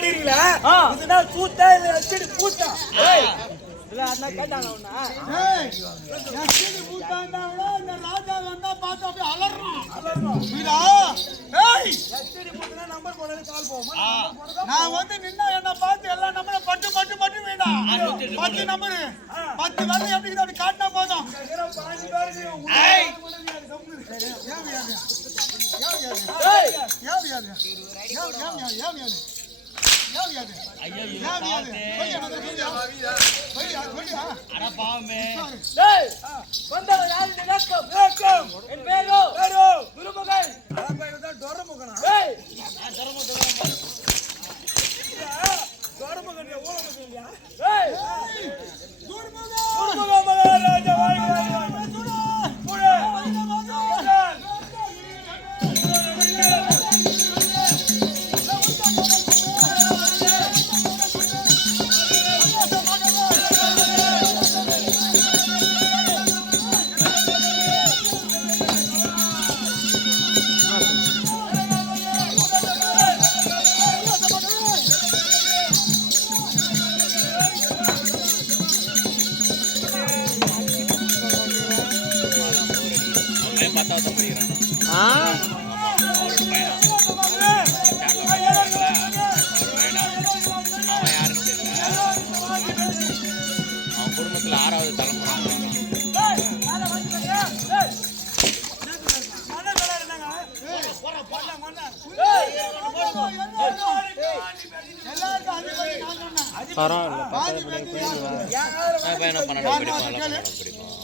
அடிக்கிறீங்களா? இதுதான் சூத்தா இல்ல அச்சடி பூத்தா? இல்ல அண்ணா கேட்டாங்க உன்ன. அச்சடி பூத்தாண்டாவா இந்த ராஜா வந்தா பார்த்து அப்படியே அலறணும். வீடா அச்சடி பூத்தனா நம்பர் போடல கால் போமா. நான் வந்து நின்னா என்ன பார்த்து எல்லா நம்பரும் பட்டு பட்டு பட்டு வீடா 10 நம்பர் 10 வரல எப்படி அப்படி காட்டினா போதும். 5 பேருக்கு என் பேரோ குருமகன் டொரமுகனா குடும்பத்துல 6வது தலைமுறை பையனை 12 படிப்பான்.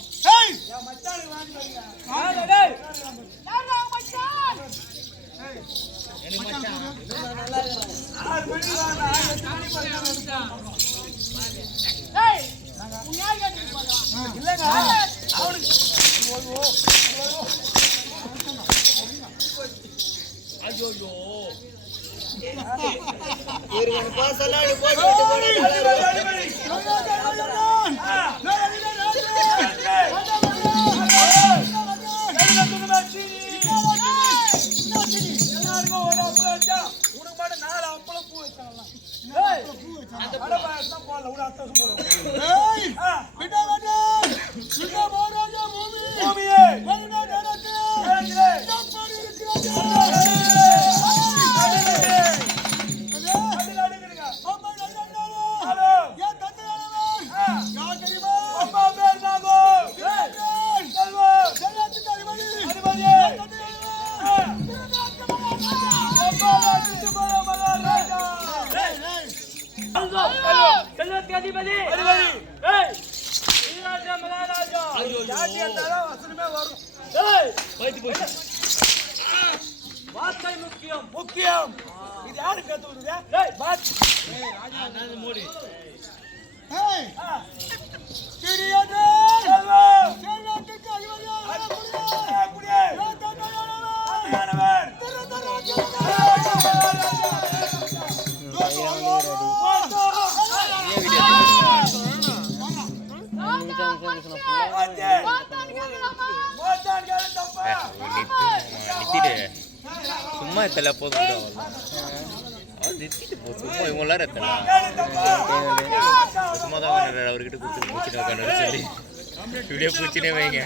முக்கியம். இது யாரு பேசுறது? மோடி. சும்மா எத்தல போதும் நிறுத்திட்டு போ. சும்மா இவங்க எல்லாரும் எத்தல சும்மா தான் அவர்கிட்ட கொடுத்துட்டு பூச்சிட்டு உட்காந்து சொல்லி இப்படியே பூச்சினே வைங்க.